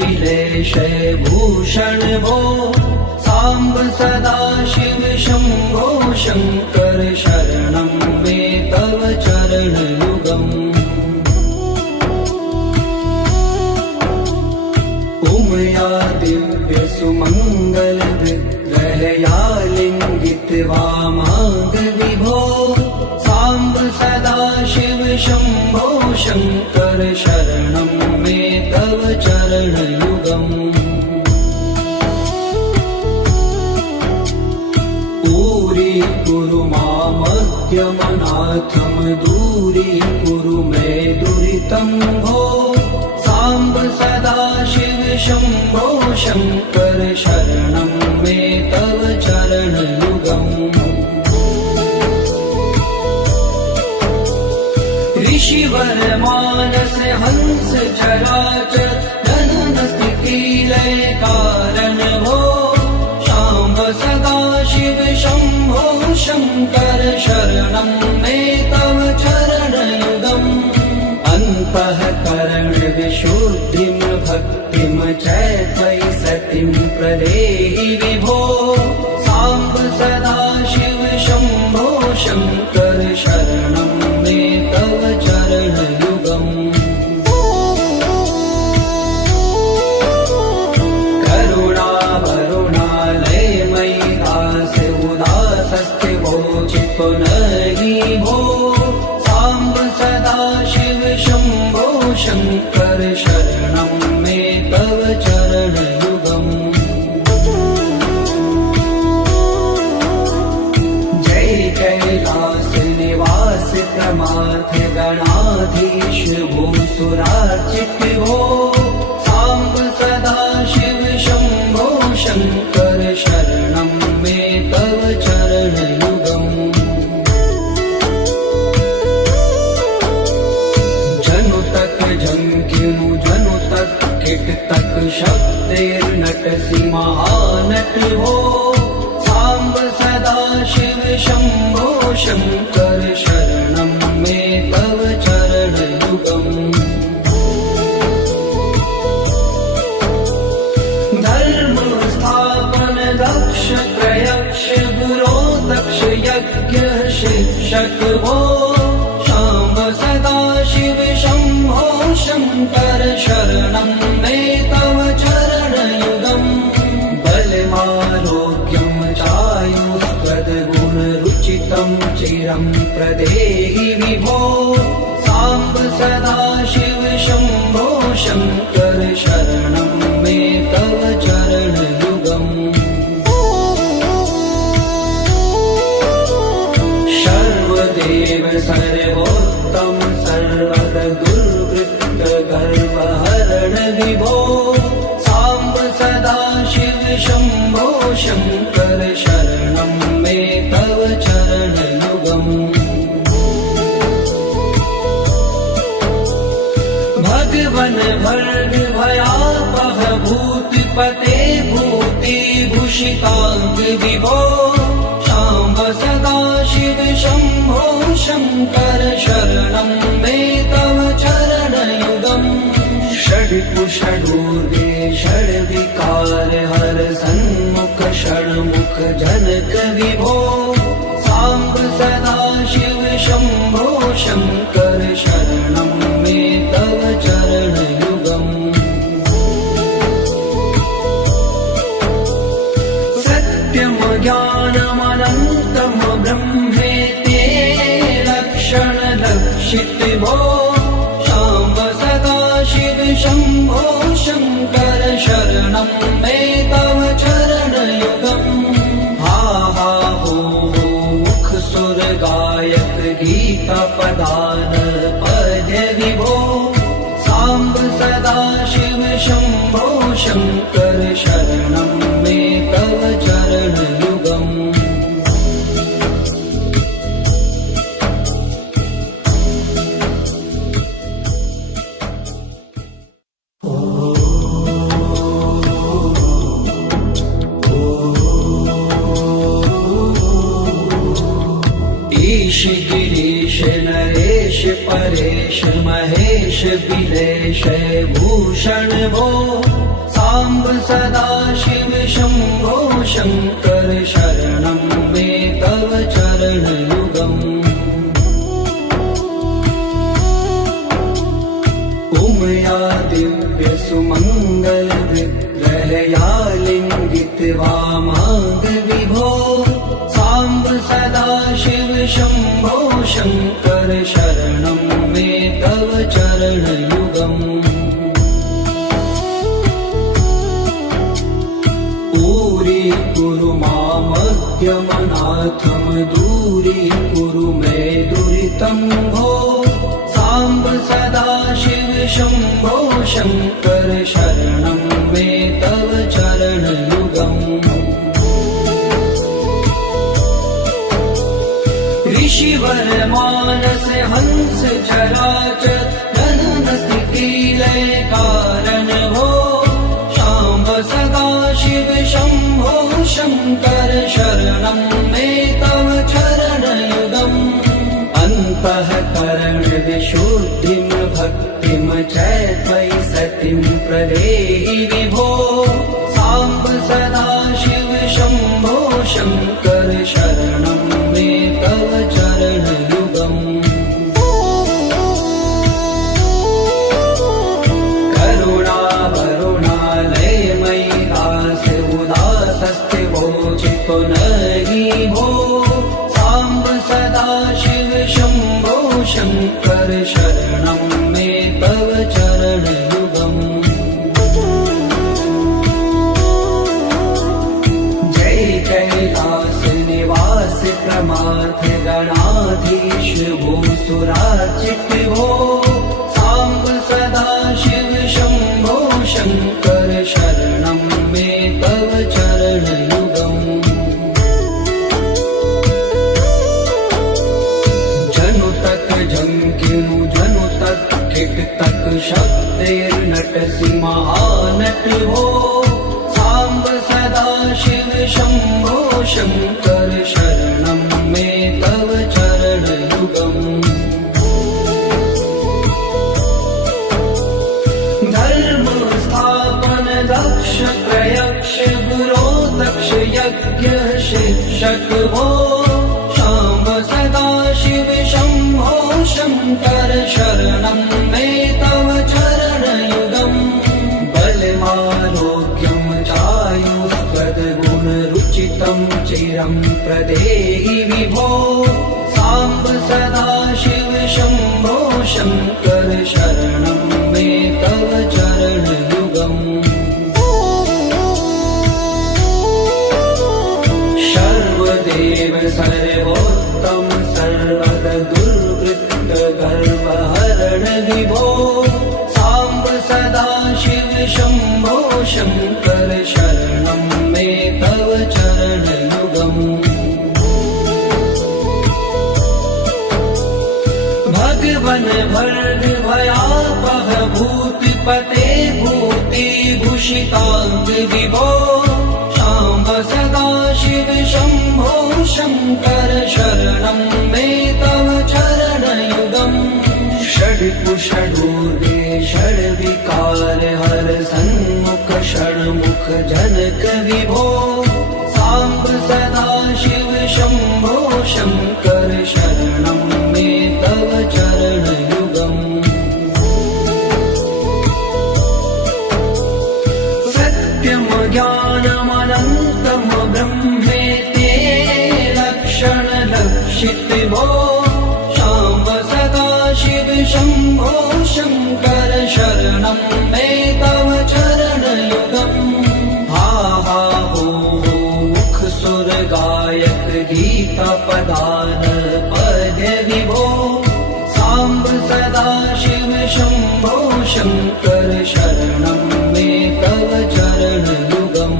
विलेशय भूषण भो साम्ब सदा शिव शम्भो शङ्कर शरणं मे तव चरणयुगम् उमया दिव्य सुमङ्गल विग्रहया लिङ्गित वामाङ्ग विभो साम्ब सदा शिव शम्भो शङ्कर शरणं मे तव चरणयुगम् दूरीकुरु मामद्यमनाथं दूरीकुरु मे दुरितं भो साम्ब सदा शिव शम्भो शङ्कर शरणं मे तव चरणयुगम् ऋषिवर मानस हंस चराचर जनन स्थिति लय कारण भो शाम्ब सदा शिव शम्भो शङ्कर शरणं मे तव चरणयुगम् अन्तःकरण विशुद्धिं भक्तिं चैतय सतिं प्रदेहि विभो साम्ब सदा शिव शम्भो शङ्कर शरणं मे तव चरणयुगम् करुणा वरुणालयमयि दास उदासस्थिवो चित्तो नहि भो साम्ब सदा शिव शम्भो शङ्कर शरणं मे तव चरणयुगम् जय कैलास निवास प्रमाथ गणाधीश भूसुरार्चित भो साम्ब सदा शिव शम्भो शङ्कर शरणं मे तव चरणयुगम् जनुतक झंकिनु जनुतक किटतक शब्दैर्नटसि महानट भो साम्ब सदा शिव शम्भो शङ्कर शरणं मे तव चरणयुगम् धर्म स्थापन दक्ष त्रयक्ष गुरो दक्ष यज्ञ शिक्षक भो शाम्ब सदा शिव शम्भो शङ्कर शरणं मे तव चरणयुगम् बलमारोग्यं चायुस्त्वद्गुणरुचितं चिरं प्रदेहि विभो साम्ब सदा शिव शम्भो शङ्कर शरणं मे तव चरणयुगम् सर्वदेव सर्वोत्तम सर्वद दुर्वृत्त गर्वहरण विभो साम्ब सदा शिव शम्भो शङ्कर शरणं मे तव चरणयुगम् भगवन भर्ग भयापह भूतिपते भूतिभूषिताङ्ग विभो शाम्ब सदा शिव शम्भो शङ्कर शरणं मे तव चरणयुगम् षड्कुषडूर्गे षड्विकार हर सन्मुख षण्मुख जनक विभो साम्ब सदा शिव शम्भो शङ्कर शरणं मे तव चरणयुगम् सत्यं ज्ञानमनन्तं ब्रह्मेते लक्षण लक्षित भो शाम्ब सदा शिव शम्भो शङ्कर शरणं मे तव चरणयुगम् हा हा हो मुख सुर गायक गीता पदान पद्य विभो साम्ब सदा शिव शम्भो शङ्कर शरणं मे तव चरणयुगम् ईश गिरीश नरेश परेश महेश विलेशय भूषण भो साम्ब सदाशिव शम्भो शङ्कर शरणं मे तव चरणयुगम् उमया दिव्य सुमङ्गल विग्रहया लिङ्गित वामाङ्ग विभो साम्ब सदाशिव शम्भो शङ्कर शरणं मे तव चरणयुगम् कुरु मामद्यमनाथं दूरीकुरु मे दुरितं भो साम्ब सदाशिव शम्भो शङ्कर शरणं मे तव चरणयुगम् ऋषिवर मानस हंस चराचर जनन स्थिति लय कारण भो शाम्ब सदाशिव शम्भो शङ्कर शरणं मे तव चरणयुगम् अन्तःकरण विशुद्धिं भक्तिं च त्वयि सतिं प्रदेहि विभो साम्ब सदाशिव शम्भो शङ्कर शरणं मे तव चरणयुगम् चितो नहि भो साम्ब सदाशिव शम्भो शङ्कर शरणं मे तव चरणयुगम् जय कैलास निवास प्रमाथ गणाधीश भूसुराचित भो साम्ब सदाशिव शम्भो शङ्कर शरणं मे तव चरणयुगम् तक शक्तिर्नटसि महानट भो साम्ब सदाशिव शम्भो शङ्कर शरणं मे तव चरणयुगम् धर्म स्थापन दक्ष प्रयक्ष गुरो दक्ष यज्ञ शिक्षक भो साम्ब सदाशिव शम्भो शङ्कर शरणं मे तव चरणयुगम् बलमारोग्यं चायुष्पदगुणरुचितं चिरं प्रदेहि विभो साम्ब सदाशिव शम्भो शङ्कर शरणं मे तव चरणयुगम् सर्वदेव सर्वोत्तम सर्वद दुर्वृत्त गर्वहरण विभो साम्ब सदाशिव शम्भो शङ्कर शरणं मे तव चरणयुगम् भगवन् भर्ग भयापह भूतिपते भूतिभूषिताङ्ग विभो साम्ब सदाशिव शम्भो शङ्कर शरणं मे तव चरणयुगम् षड्कुषडूर्गे षड्विकार हर सन्मुख षण्मुख जनक विभो साम्ब सदाशिव शम्भो शङ्कर शरणं मे तव चरणयुगम् सत्यं ज्ञानमनन्तं ब्रह्मेते लक्षणलक्षित भो साम्ब सदाशिव शम्भो शङ्कर शरणं मे तव चरणयुगम् हा हा हो मुख सुर गायक गीता पदान पद विभो साम्ब सदाशिव शम्भो शङ्कर शरणं मे तव चरणयुगम्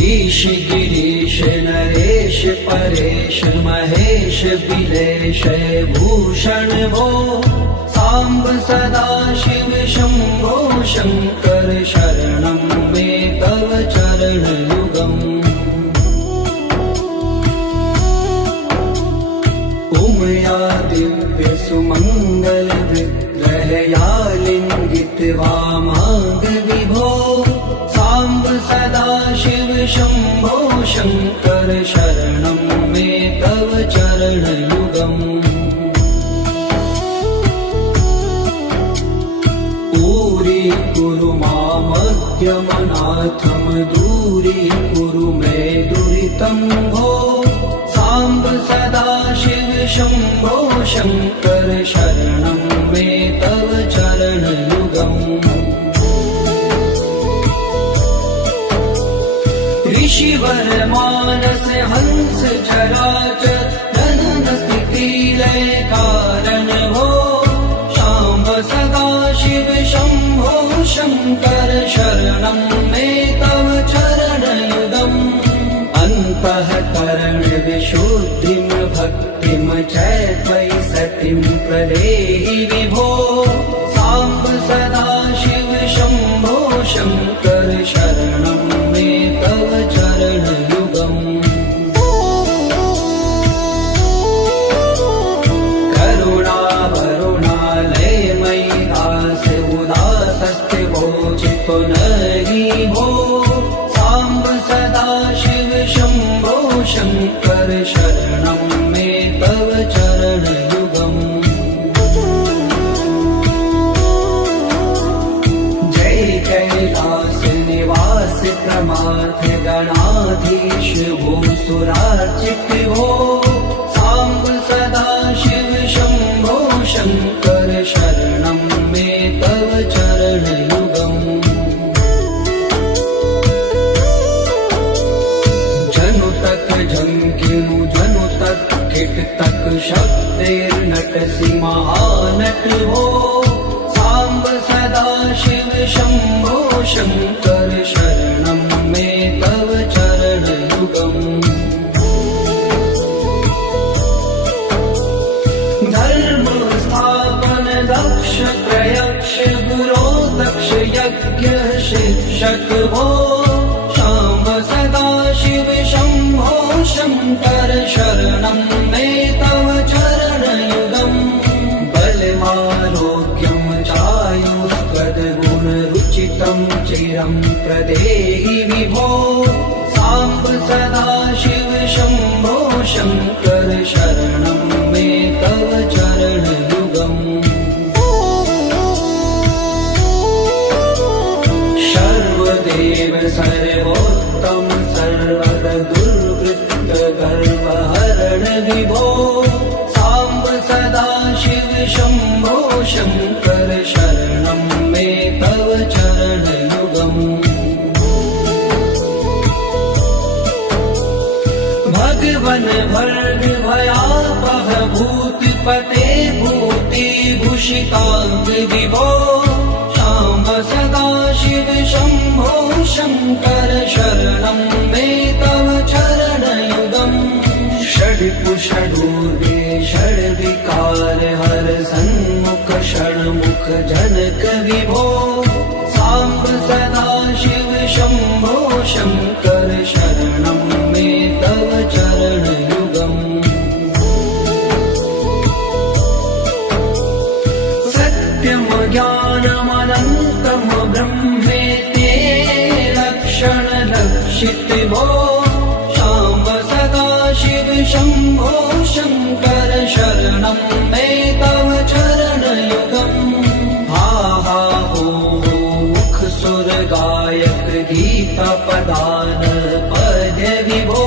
ईश गिरीश नरेश परेश महेश बिलेश भूषण भो साम्ब सदाशिव शम्भो शङ्कर शरणं मे तव चरणयुगम् उमया दिव्य सुमङ्गल विग्रहया लिङ्गित वामाङ्ग विभो साम्ब सदाशिव शम्भो शङ्कर शरणं मे तव चरणयुगम् कुरु मामद्यमनाथं दूरीकुरु मे दुरितं भो साम्ब सदाशिव शम्भो शङ्कर शरणं मे तव चरणयुगम् ऋषिवर मानस हंस चराचर जनन स्थिति लय कारण भो शाम्ब सदाशिव शम्भो शङ्कर शरणं मे तव चरणयुगम् अन्तःकरण विशुद्धिं भक्तिं च त्वयि सतिं प्रदेहि विभो साम्ब सदाशिव शम्भो शङ्कर शरणं मे तव चरणयुगम् पुनरि भो साम्ब सदाशिव शम्भो शङ्कर शरणं मे तव चरणयुगम् जय कैलास निवास प्रमाथ गणाधीश भूसुरार्चित भो साम्ब सदाशिव शम्भो शङ्कर शरणं मे तव चरणयुगम् झंकिनु जनु तक किट तक शब्देर्नट महानट भो साम्ब सदाशिव शम्भो शङ्कर शरणं मे तव चरणयुगम् धर्म स्थापन दक्ष प्रयक्ष गुरो दक्ष यज्ञ शिक्षक भो शाम्ब सदाशिव शम्भो शङ्कर शरणं मे तव चरणयुगम् बलमारोग्यं चायुष्पदगुणरुचितं चिरं प्रदेहि विभो साम्ब सदाशिव शम्भो शङ्कर शरणं मे तव चरणयुगम् सर्वदेव सर्वोत्तम सर्वद दुर्वृत्त गर्वहरण विभो साम्ब सदाशिव शम्भो शङ्कर शरणं मे तव चरणयुगम् भगवन् भर्ग भयापह भूतिपते भूतिभूषिताङ्ग विभो साम्ब सदाशिव शम्भो शङ्कर शरणं मे तव चरणयुगम् षड्कुषडूर्वे षड्विकार हर सन्मुख षण्मुख जनक विभो साम्ब सदाशिव शम्भो शङ्कर शरणं मे तव चरणयुगम् सत्यं ज्ञानमनन्तं ब्रह्मेते लक्षण लक्षित भो शाम्ब सदाशिव शम्भो शङ्कर शरणं मे तव चरणयुगम् हा हा हो मुख सुर गायक गीता पदान पद विभो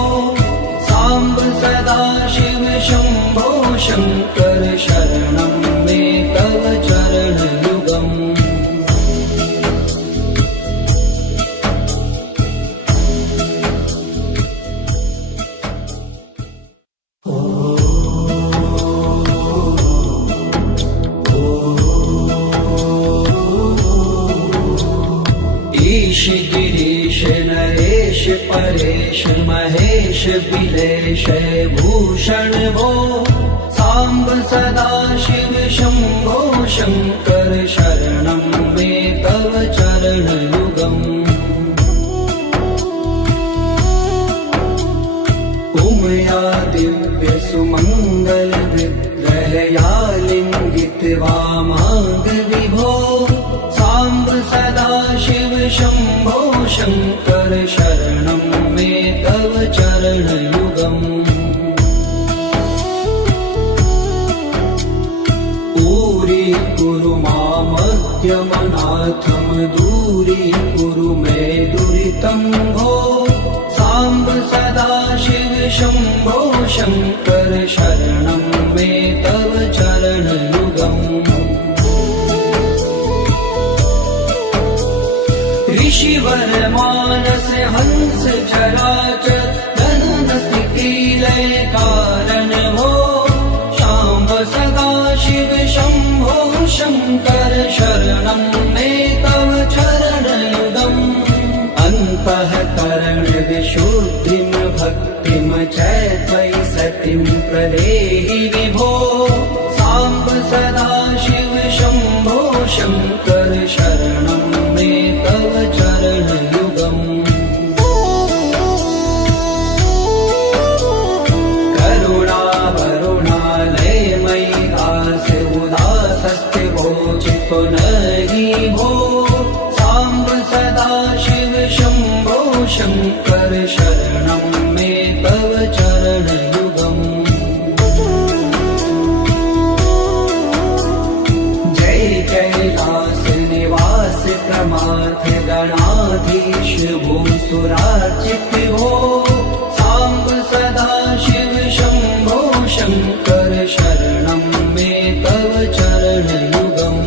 साम्ब सदाशिव शम्भो शङ्कर शरणं मे तव चरणयुगम् ईश गिरीश नरेश परेश महेश बिलेश भूषण भो साम्ब सदाशिव शम्भो शङ्कर शरणं मे तव चरणयुगम् उमया दिव्य सुमङ्गल विग्रहया लिङ्गित्वा माग विभो साम्ब सदाशिव शम्भो शङ्कर शरणं मे तव चरणयुगम् कुरु मामद्यमनाथं दूरीकुरु मे दुरितं भो साम्ब सदाशिव शम्भो शङ्कर शरणं मे तव चरणयुगम् ऋषिवर मानस हंस चराचर जनन स्थिति लय कारण भो शाम्ब सदाशिव शम्भो शङ्कर शरणं मे तव चरणयुगम् अन्तःकरण विशुद्धिं भक्तिं च त्वयि सतिं प्रदेहि विभो साम्ब सदाशिव शम्भो शङ्कर शरणं मे तव चरणयुगम् नहि भो साम्ब सदाशिव शम्भो शङ्कर शरणं मे तव चरणयुगम् जय कैलास निवास प्रमाथ गणाधीश भूसुरार्चित भो साम्ब सदाशिव शम्भो शङ्कर शरणं मे तव चरणयुगम्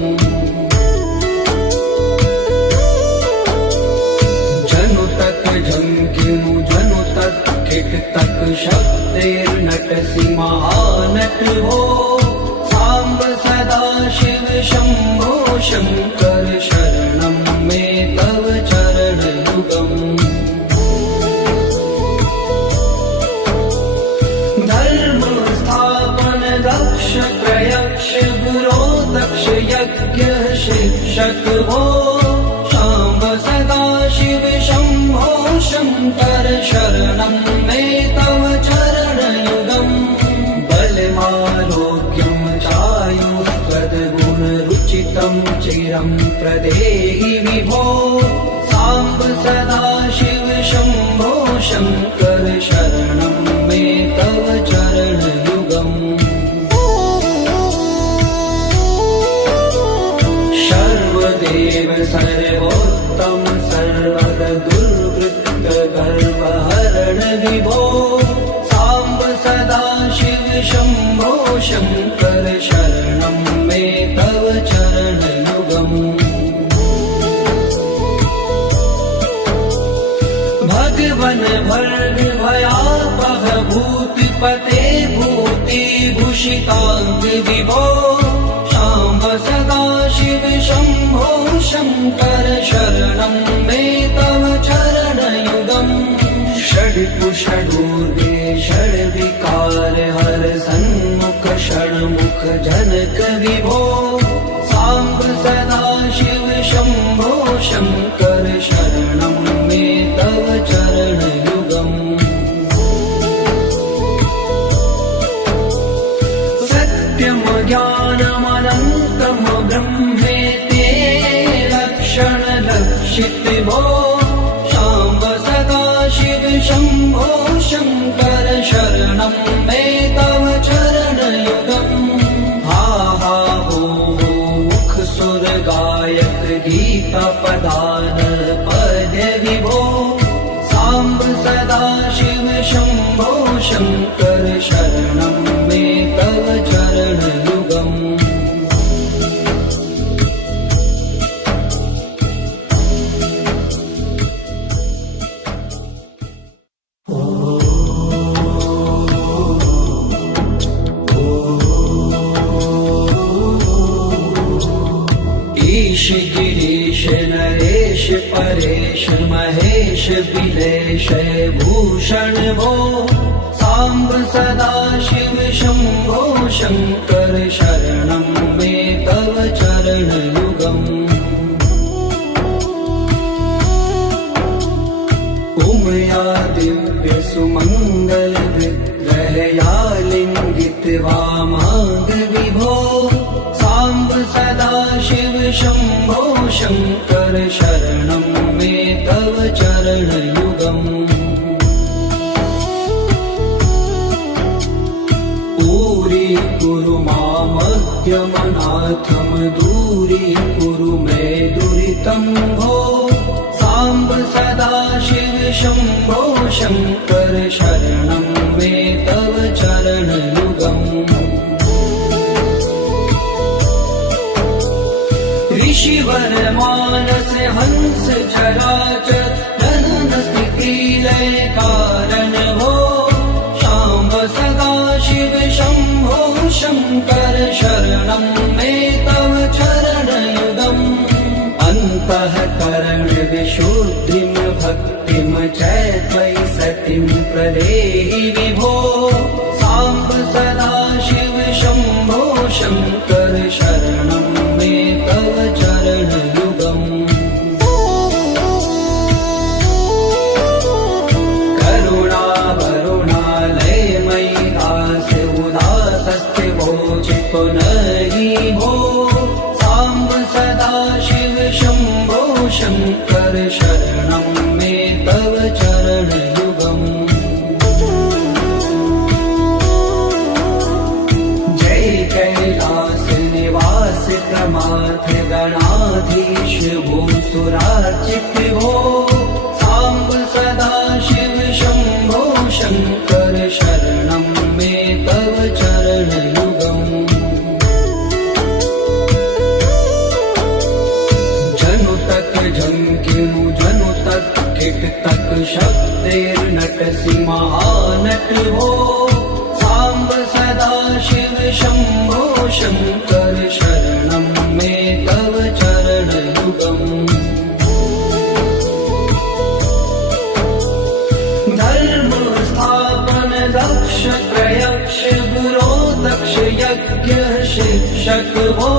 तक शब्दैर्नटसि महानट भो साम्ब सदाशिव शम्भो शङ्कर शरणं मे तव चरणयुगम् धर्म स्थापन दक्ष प्रयक्ष गुरो दक्ष यज्ञ शिक्षक भो साम्ब सदाशिव शम्भो शङ्कर शरणं मे तव चरणयुगम् बलमारोग्यं चायुस्त्वद्गुणरुचितं चिरं प्रदेहि विभो साम्ब सदाशिव शम्भो शङ्कर शरणं मे तव चरणयुगम् सर्वदेव सर्वोत्तम सर्वद दुर्वृत्त गर्वहरण विभो साम्ब सदाशिव शम्भो शङ्कर शरणं मे तव चरणयुगम् भगवन् भर्ग भयापह भूतिपते भूतिभूषिताङ्ग विभो साम्ब सदाशिव शम्भो शङ्कर शरणं मे तव चरणयुगम् षड्कुषडूर्गे षड्विकार हर सन्मुख षण्मुख जनक विभो साम्ब सदाशिव शम्भो शङ्कर शरणं मे तव चरणयुगम् सत्यं ज्ञानमनन्तं ब्रह्मेते लक्षणलक्षित भो साम्ब सदाशिव शम्भो शङ्कर शरणं मे तव चरणयुगम् हा हा हो मुख सुर गायक गीता पदान पद्य विभो साम्ब सदाशिव शम्भो शङ्कर शरणं मे तव चरणयुगम् ईश गिरीश नरेश परेश महेश बिलेश भूषण भो साम्ब सदा शिव शम्भो शङ्कर शरणं मे तव चरणयुगम् उमया दिव्य सुमङ्गल विग्रहया लिङ्गित वामाङ्ग विभो साम्ब सदा शिव शम्भो शङ्कर शरणं मे तव चरणयुगम् दूरीकुरु मामद्यमनाथं दूरीकुरु मे दुरितं भो साम्ब सदा शिव शम्भो शङ्कर शरणं मे तव चरणयुगम् ऋषिवर मानस हंस चराचर जनन स्थिति लय कारण भो शाम्ब सदा शिव शम्भो शङ्कर शरणं मे तव चरणयुगम् अन्तःकरण विशुद्धिं भक्तिं च त्वयि सतिं प्रदेहि विभो साम्ब सदा शिव शम्भो शङ्कर शरणं मे तव चरणयुगम् पुनहि भो साम्ब सदा शिव शम्भो शङ्कर शरणं मे तव चरणयुगम् जय कैलास निवास प्रमाथ गणाधीश भूसुरार्चित भो साम्ब सदा शिव शम्भो शङ्कर शरणं मे तव चरणयुगम् जनु तक किट तक शब्देर्नट महानट भो साम्ब सदा शिव शम्भो शङ्कर शरणं मे तव चरणयुगम् धर्म स्थापन दक्ष प्रयक्ष गुरो दक्ष यज्ञ शिक्षक भो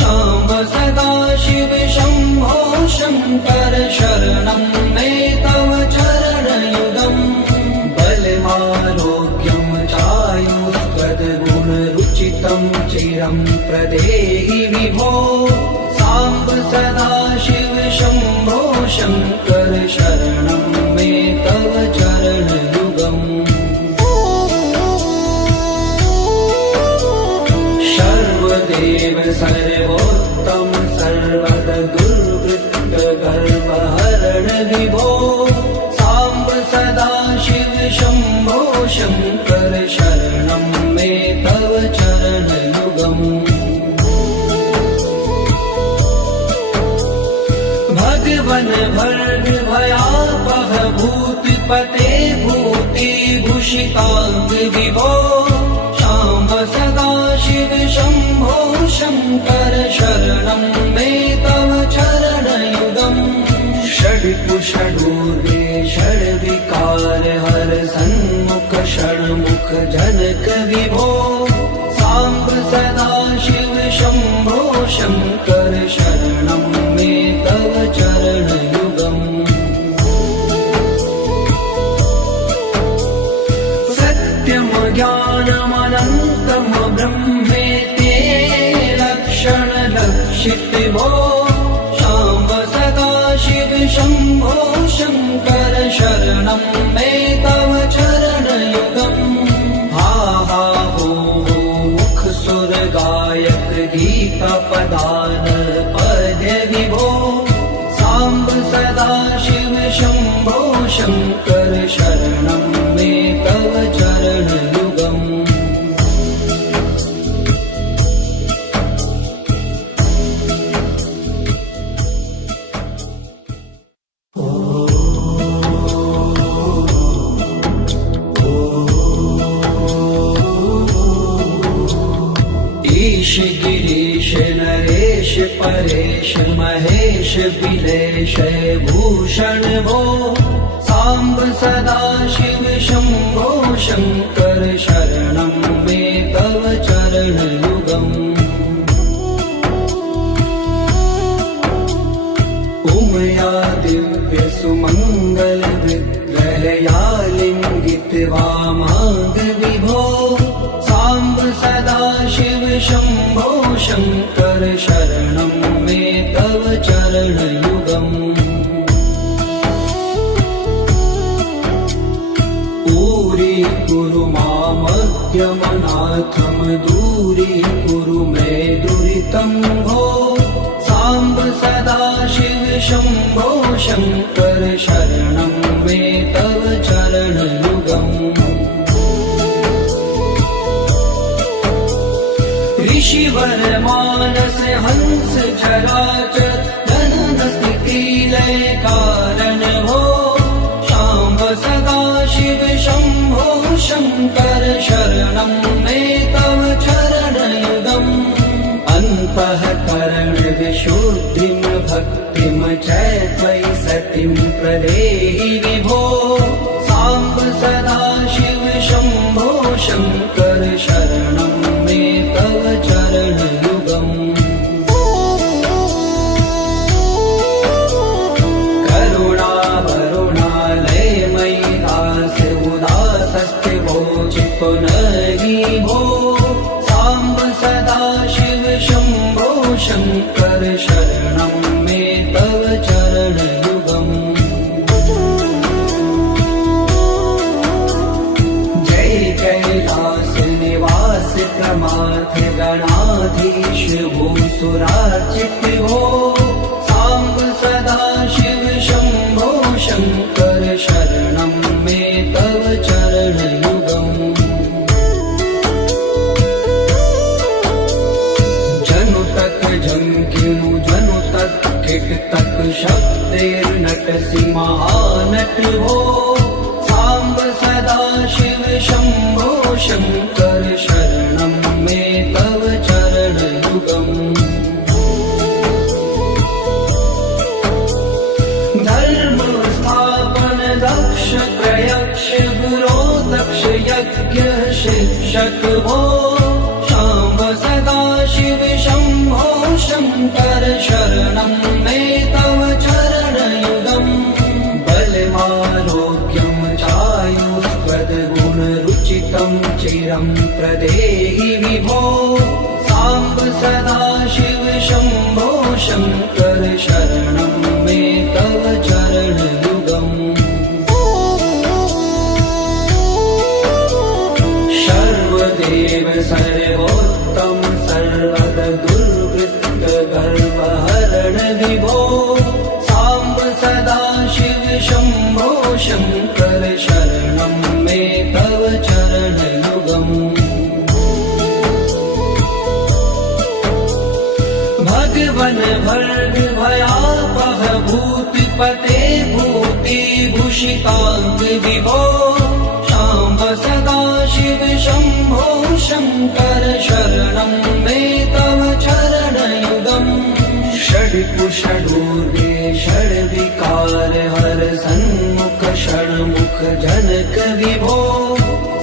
शाम्ब सदा शिव शम्भो शङ्कर शरणं मे तव चरणयुगम् बलमारोग्यं चायुष्पदगुणरुचितं चिरं प्रदेहि विभो साम्ब सदा शिव शम्भो शङ्कर शरणं मे तव चरणयुगम् सर्वदेव सर्वोत्तम सर्वद दुर्वृत्त गर्वहरण विभो साम्ब सदा शिव शम्भो शङ्कर शरणं मे तव चरणयुगम् भगवन् भर्ग भयापह भूतिपते भूतिभूषिताङ्ग विभो शाम्ब सदा शिव शम्भो शङ्कर शरणं मे तव चरणयुगम् षड्कुषडूर्वे षड्विकार हर सन्मुख षण्मुख जनक विभो साम्ब सदा शिव शम्भो शङ्कर शरणं मे तव चरणयुगम् सत्यं ज्ञानमनन्तं ब्रह्मेते लक्षण लक्षित भो शाम्ब सदा शिव शम्भो शङ्कर शरणं मे तव चरणयुगम् हा हा हो मुख सुर गायक गीता पदान पद्य विभो साम्ब सदा शिव शम्भो शङ्कर शरणं मे तव चरणयुगम् ईश गिरीश नरेश परेश महेश बिलेश भूषण भो साम्ब सदा शिव शम्भो शङ्कर शरणं मे तव चरणयुगम् उमया दिव्यसुमङ्गलविग्रहया लिङ्गितवामाङ्ग विभो साम्ब सदा शिव शम्भो शङ्कर शरणं मे तव चरणयुगम् दूरी मामज्ञमनाथं दूरीकुरु मे दुरितं भो साम्ब सदा शिव शम्भो शङ्कर शरणं मे तव चरणयुगम् ऋषिवर मानस हंस चराचर जनन स्थिति लय कारण हो शाम्ब सदा शिव शम्भो शङ्कर शरणं मे तव चरणयुगम् अन्तःकरण विशुद्धिं भक्तिं च त्वयि सतिं प्रदेहि विभो साम्ब सदा शिव शम्भो शङ्कर शरणं मे तव चरणयुगम् पुनरी भो साम्ब सदा शिव शम्भो शङ्कर शरणं मे तव चरणयुगम् जय कैलास निवास प्रमाथ गणाधीश भूसुरार्चित हो साम्ब सदा शिव शम्भो शङ्कर शरणं मे तव चरणयुगम् जनु तक किट तक शब्देर्नटसि महानट हो साम्ब सदा शिव शम्भो शङ्कर शरणं मे तव चरणयुगम् धर्म स्थापन दक्ष प्रयक्ष गुरो दक्ष यज्ञ शिक्षक हो शाम्ब सदा शिव शम्भो शङ्कर शरणं मे तव चरणयुगम् बलमारोग्यं चायुस्त्वद्गुणरुचितं चिरं प्रदेहि विभो साम्ब सदा शिव शम्भो शङ्कर शरणं मे तव चरणयुगम् सर्वदेव सर्वोत्तम सर्वद दुर्वृत्त गर्वहरण विभो साम्ब सदा शिव शम्भो शङ्कर शरणं मे तव चरणयुगम् भगवन भर्ग भयापह भूतिपते भूतिभूषिताङ्ग विभो शाम्ब सदा शिव शम्भो शङ्कर शरणं मे तव चरणयुगम् षड्कुषडूर्गे षड्विकार हर सन्मुख षण्मुख जनक विभो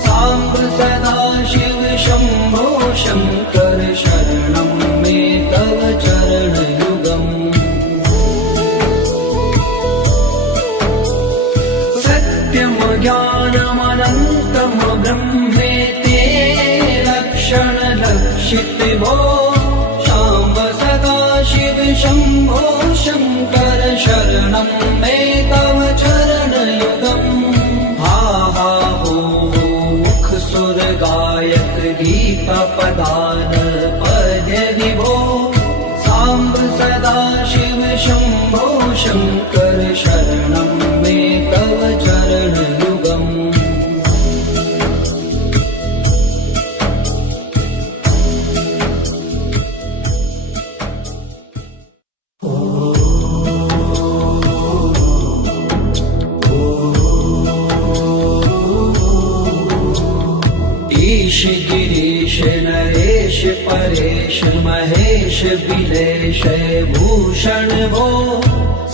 साम्ब सदा शिव शम्भो शङ्कर शरणं मे तव चरणयुगम् सत्यं ज्ञानमनन्तं ब्रह्मेते लक्षणलक्षित भो शाम्ब सदा शिव शम्भो शङ्कर शरणं मे तव चरणयुगम् हा हा हो मुख सुर गायक गीता पदान पद्य विभो साम्ब सदा शिव शम्भो शङ्कर शरणं मे तव चरणयुगम् ईश गिरीश नरेश परेश महेश बिलेश भूषण भो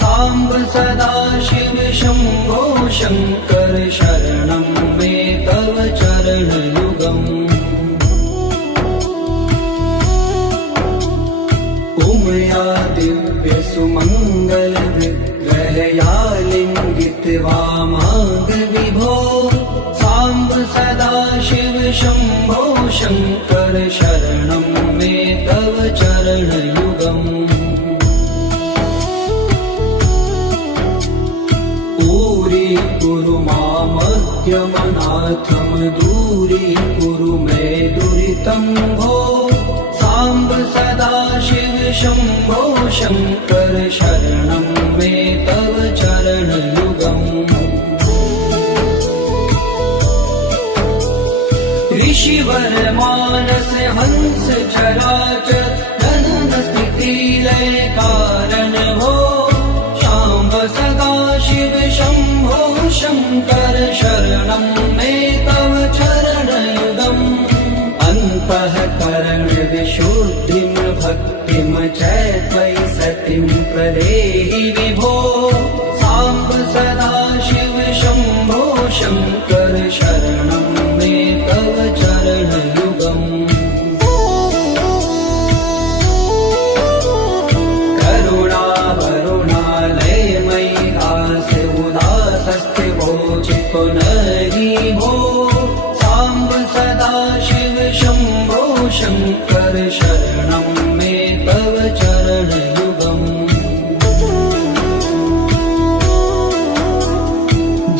साम्ब सदा शिव शम्भो शङ्कर शरणं मे तव या लिङ्गित्वा माग विभो साम्ब सदा शिव शम्भो शङ्कर शरणं मे तव चरणयुगम् दूरीकुरु मामज्ञमनाथं दूरीकुरु मे दुरितं भो साम्ब सदा शिव शम्भो शङ्कर शरणं मे तव चरणयुगम् ऋषिवर मानस हंस चराचर जनन स्थिति लय कारण हो शाम्ब सदा शिव शम्भो शङ्कर शरणं मे तव चरणयुगम् अन्तःकरण विशुद्धिं भक्तिं च त्वयि सतिं प्रदेहि विभो साम्ब सदा शिव शम्भो शङ्कर शरणं मे तव चरणयुगम् पुनरि भो साम्ब सदा शिव शम्भो शङ्कर शरणं मे तव चरणयुगम्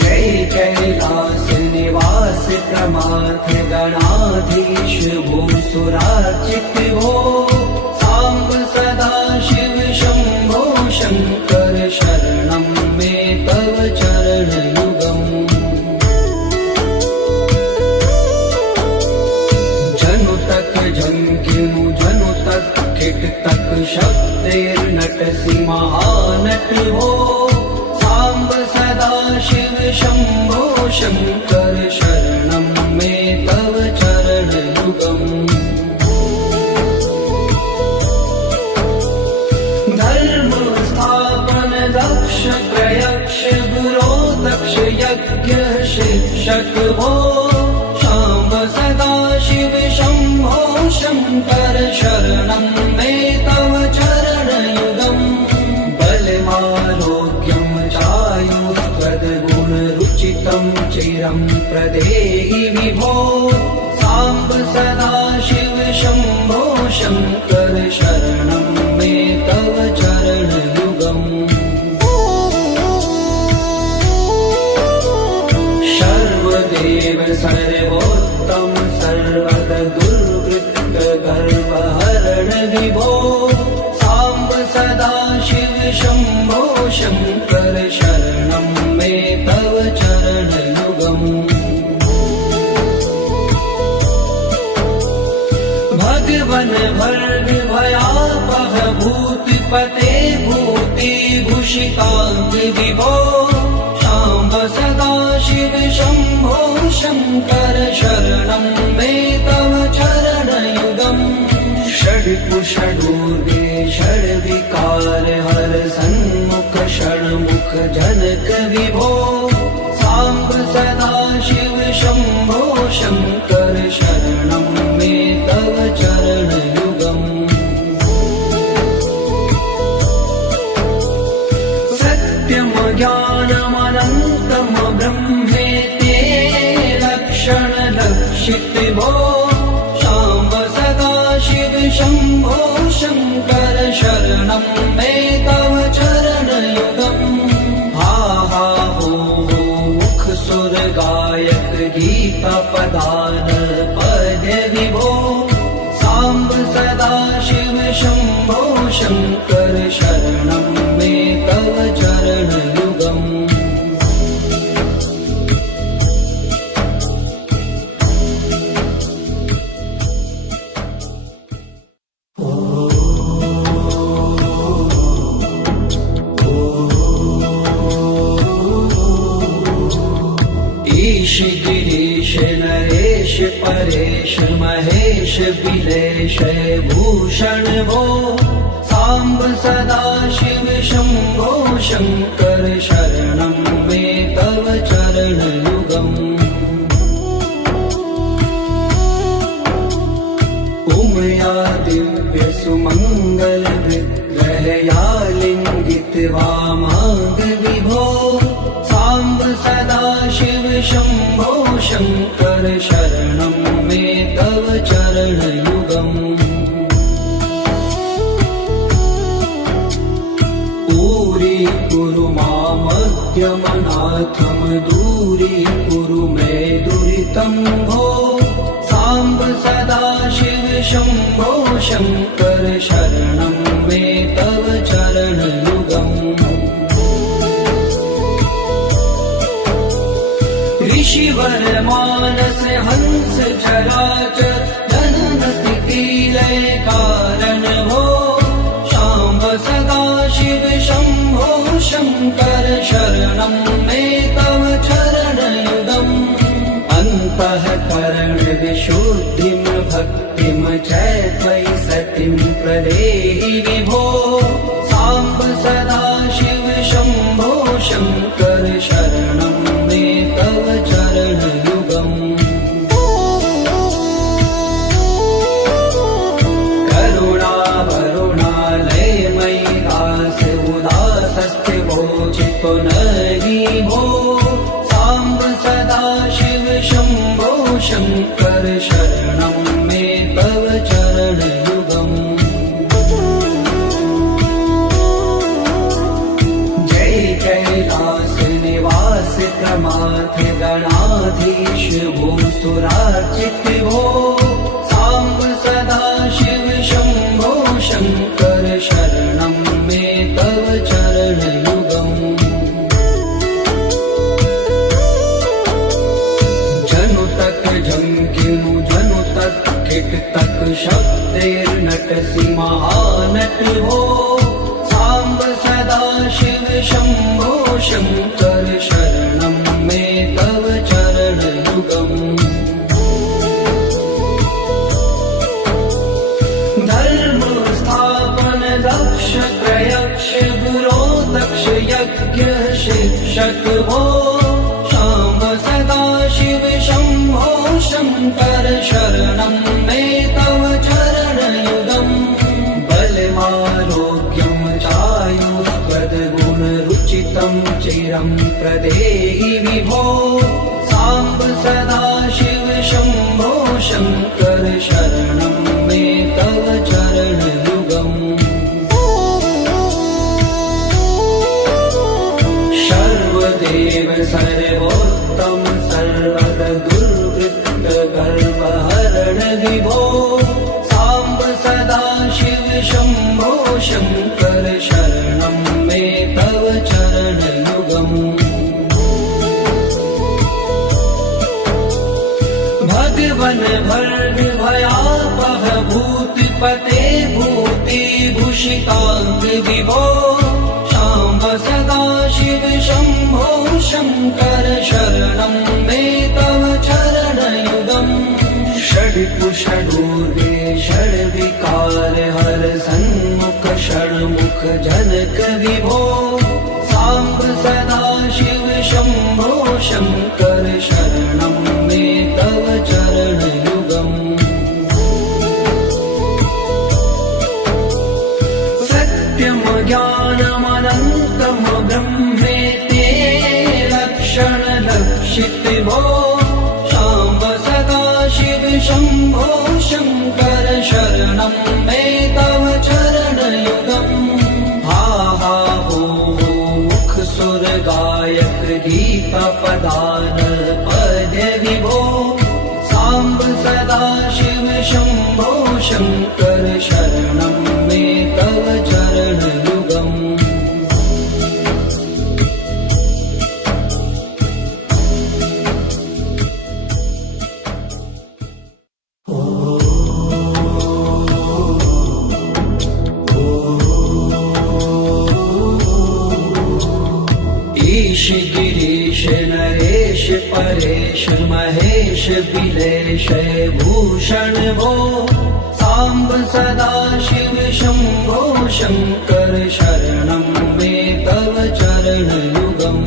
जय कैलास निवास प्रमाथ गणाधीश भूसुरार्चित भो साम्ब सदा शिव शम्भो शङ्कर शरणं मे तव चरणयुगम् जनु तक खिट तक शब्देर्नटसि महानट हो साम्ब सदा शिव शम्भो शङ्कर शरणं मे तव चरणयुगम् धर्म स्थापन दक्ष प्रयक्ष गुरो दक्ष यज्ञ शिक्षक हो शाम्ब सदा शिव शम्भो शङ्कर शरणं मे तव चरणयुगम् बलमारोग्यं चायुस्त्वद्गुणरुचितं चिरं प्रदेहि विभो साम्ब सदा शिव शम्भो शङ्कर शरणं मे तव चरणयुगम् सर्वदेव सर्वोत्तम सर्वद दुर्वृत्त गर्वहरण विभो साम्ब सदा शिव शम्भो शङ्कर शरणं मे तव चरणयुगम् भगवन् भर्ग भयापह भूतिपते भूतिभूषिताङ्ग विभो साम्ब सदा शिव शम्भो शङ्कर शरणं मे तव चरणयुगम् षड्पुषडूर्वे षड्विकार हर सन्मुख षण्मुख जनक विभो साम्ब सदा शिव शम्भो शङ्कर शरणं मे तव चरणयुगम् सत्यं ज्ञानमनन्तं ब्रह्मेते लक्षण लक्षित भो शाम्ब सदा शिव शम्भो शङ्कर शरणं मे तव चरणयुगम् हा हा हो मुख सुर गायक गीता पदान पद्य विभो साम्ब सदा शिव शम्भो शङ्कर शरणं मे तव चरणयुगम् ईश गिरीश नरेश परेश महेश बिलेश भूषण भो साम्ब सदा शिव शम्भो शङ्कर शरणं मे तव चरणयुगम् उमया दिव्य सुमङ्गल विग्रह या लिङ्गित्वा माग शङ्कर शरणं मे तव चरणयुगम् दूरीकुरु मामद्यमनाथं दूरीकुरु मे दुरितं भो साम्ब सदा शिव शम्भो शङ्कर शरणं मे तव चरणयुगम् ऋषिवर मानस हंस चराचर जनन स्थिति लय कारण भो शाम्ब सदा शिव शम्भो शङ्कर शरणं मे तव चरणयुगम् अन्तःकरण विशुद्धिं भक्तिं च त्वयि सतिं प्रदेहि विभो साम्ब सदा शिव शम्भो शङ्कर शरणं मे तव चरणयुगम् करुणावरुणालयमयि दास उदासस्थिवो चित्तो नहि भो साम्ब सदा शिव शम्भो शङ्कर शरणं मे तव चरणयुगम् जय कैलास निवास प्रमाथ गणाधीश भूसुरार्चित भो साम्ब सदा शिव शम्भो शङ्कर शरणं मे तव चरणयुगम् जनुतक झंकिनु जनुतक किटतक शब्दैर्नटसि महानट भो साम्ब सदा शिव शम्भो शङ्कर शरणं मे तव चरणयुगम् धर्म स्थापन दक्ष प्रयक्ष गुरो दक्ष यज्ञ शिक्षक भो शाम्ब सदा शिव शम्भो शङ्कर शरणं मे तव चरणयुगम् बलमारोग्यं चायुष्पदगुणरुचितं चिरं प्रदेहि विभो साम्ब सदा शिव शम्भो शङ्कर शरणं मे तव चरणयुगम् सर्वदेव सर्वोत्तम सर्वद दुर्वृत्त गर्वहरण विभो साम्ब सदा शिव शम्भो शङ्कर शरणं मे तव चरणयुगम् भगवन भर्ग भयापह भूतिपते भूतिभूषिताङ्ग विभो शाम्ब सदा शिव शम्भो शङ्कर शरणं मे तव चरणयुगम् षड्कुषडूर्वे षड्विकार हर सन्मुख षण्मुख जनक विभो साम्ब सदा शिव शम्भो शङ्कर शरणं मे तव चरणयुगम् सत्यं ज्ञानमनन्तं ब्रह्मेते लक्षण लक्षित भो शाम्ब सदा शिव शम्भो शङ्कर शरणं मे तव चरणयुगम् हा हा हो मुख सुर गायक गीता पदान पद्य विभो साम्ब सदा शिव शम्भो शङ्कर शरणं मे तव चरणयुगम् ईश गिरीश नरेश परेश महेश बिलेश भूषण भो साम्ब सदा शिव शम्भो शङ्कर शरणं मे तव चरणयुगम्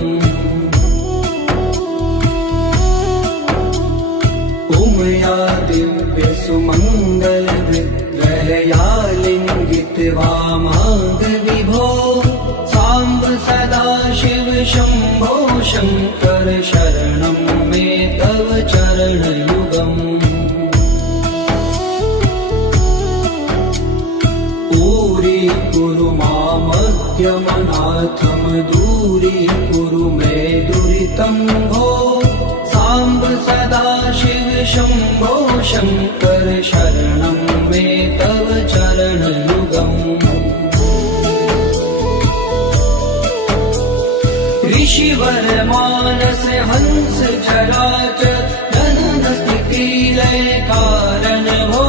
उमया दिव्य सुमङ्गल विग्रहया लिङ्गित वामाङ्ग विभो साम्ब सदा शिव शम्भो शङ्कर शरणं मे तव दुरितं भो साम्ब सदा शिव शम्भो शङ्कर शरणं मे तव चरणयुगम् ऋषिवर मानस हंस चराचर जनन स्थिति लय कारण भो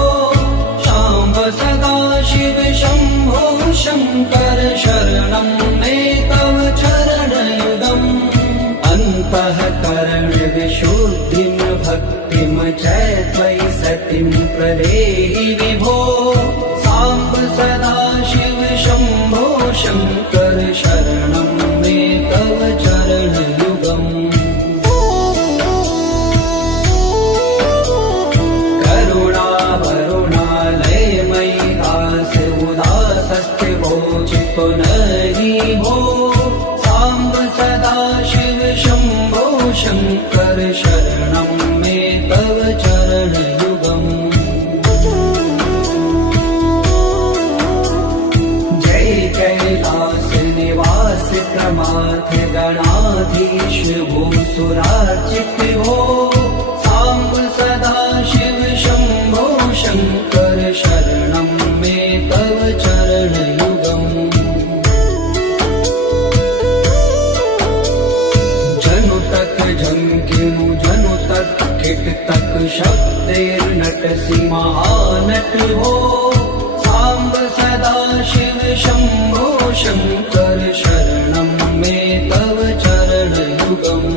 शाम्ब सदा शिव शम्भो शङ्कर शरणं मे तव चरणयुगम् अन्तःकरण विशुद्धिं भक्तिं च त्वयि सतिं प्रदेहि विभो साम्ब सदा शिव शम्भो शङ्कर शरणं मे तव चरणयुगम् करुणावरुणालयमयि दास उदासस्थिवोचितो नरि भो साम्ब सदा शिव शम्भो शङ्कर शरणं मे तव चरणयुगम् जय कैलास निवास प्रमाथ गणाधीश भूसुरार्चित भो साम्ब सदा शिव शम्भो शङ्कर शरणं मे तव चरणयुगम् जनुतक झंकिनु जनुतक किटतक शब्दैर्नटसि महानट भो साम्ब सदा शिव शम्भो शङ्कर शरणं मे तव चरणयुगम्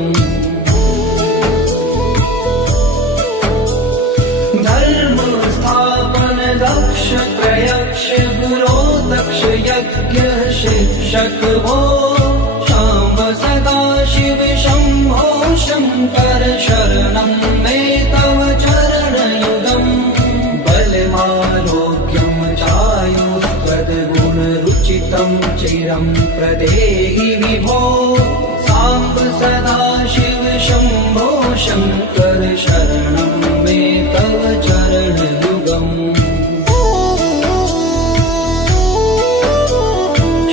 धर्म स्थापन दक्ष त्रयक्ष गुरो दक्ष यज्ञ शिक्षक भो शाम्ब सदा शिव शम्भो शङ्कर शरणं मे तव चरणयुगम् बलमारोग्यं चायुस्त्वद्गुणरुचितं चिरं प्रदेहि विभो साम्ब सदा शिव शम्भो शङ्कर शरणं मे तव चरणयुगम्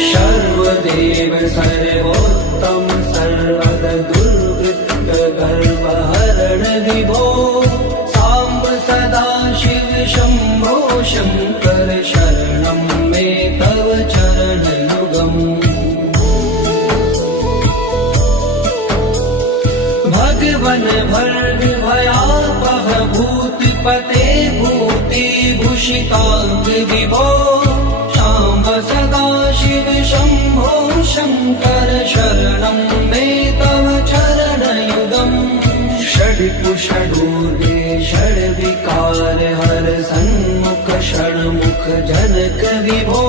सर्वदेव सर्वोत्तम सर्वद दुर्वृत्त गर्वहरण विभो साम्ब सदा शिव शम्भो शङ्कर शरणं मे तव चरणयुगम् भगवन भर्ग भयापह भूतिपते भूतिभूषिताङ्ग विभो शाम्ब सदा शिव शम्भो शङ्कर शरणं मे तव चरणयुगम् षड्कुषडूर्वे षड्विकार हर सन्मुख षण्मुख जनक विभो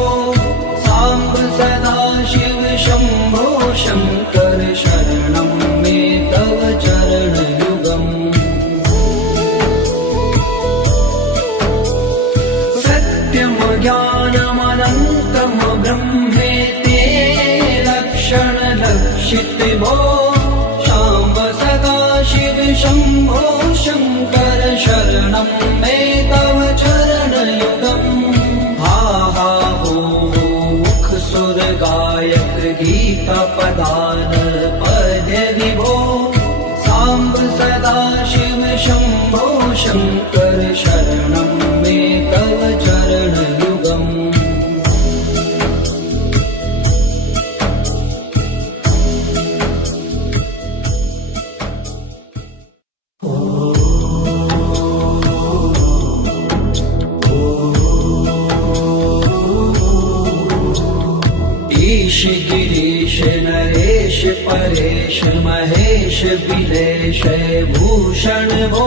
साम्ब सदा शिव शम्भो शङ्कर शरणं मे तव चरणयुगम् सत्यं ज्ञानमनन्तं ब्रह्मेते लक्षण लक्षित भो शाम्ब सदा शिव शम्भो शङ्कर शरणं मे तव चरणयुगम् हा हा हो मुख सुर गायक गीता पदान पद्य विभो साम्ब सदा शिव शम्भो शङ्कर शरणं मे तव चरणयुगम् ईश गिरीश नरेश परेश महेश बिलेश भूषण भो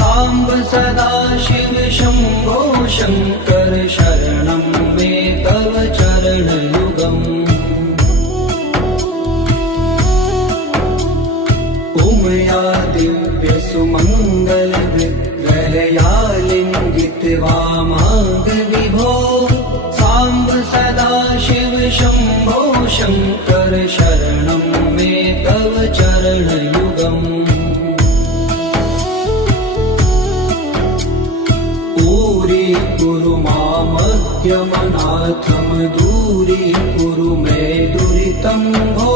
साम्ब सदा शिव शम्भो शङ्कर शरणं मे तव चरणयुगम् उमया दिव्य सुमङ्गल विग्रहया लिङ्गित वामाङ्ग विभो साम्ब सदा शिव शम्भो शङ्कर शरणं मे तव चरणयुगम् दूरीकुरु मामज्ञमनाथं दूरीकुरु मे दुरितं भो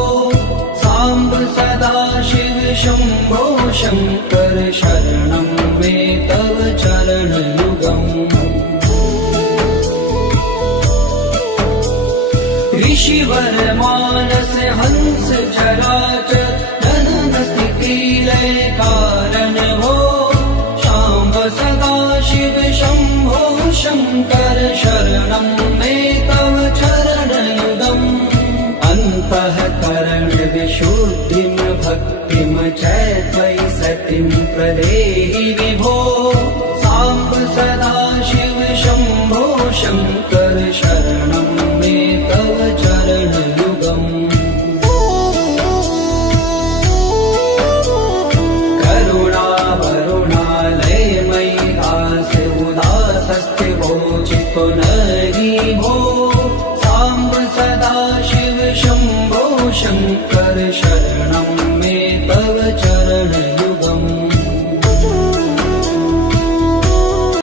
साम्ब सदा शम्भो शङ्कर शरणं मे तव चरणयुगम् ऋषिवर मानस हंस चराचर जनन स्थिति लय कारण हो शाम्ब सदा शिव शम्भो शङ्कर शरणं मे तव चरणयुगम् अन्तःकरण विशुद्धिं भक्तिं च त्वयि सतिं प्रदेहि विभो साम्ब सदा शिव शम्भो शङ्कर शरणं मे तव चरणयुगम् करुणावरुणालयमयि दास्य उदासस्थिवो चित्तो नरि भो साम्ब सदा शिव शम्भो शङ्कर शरणं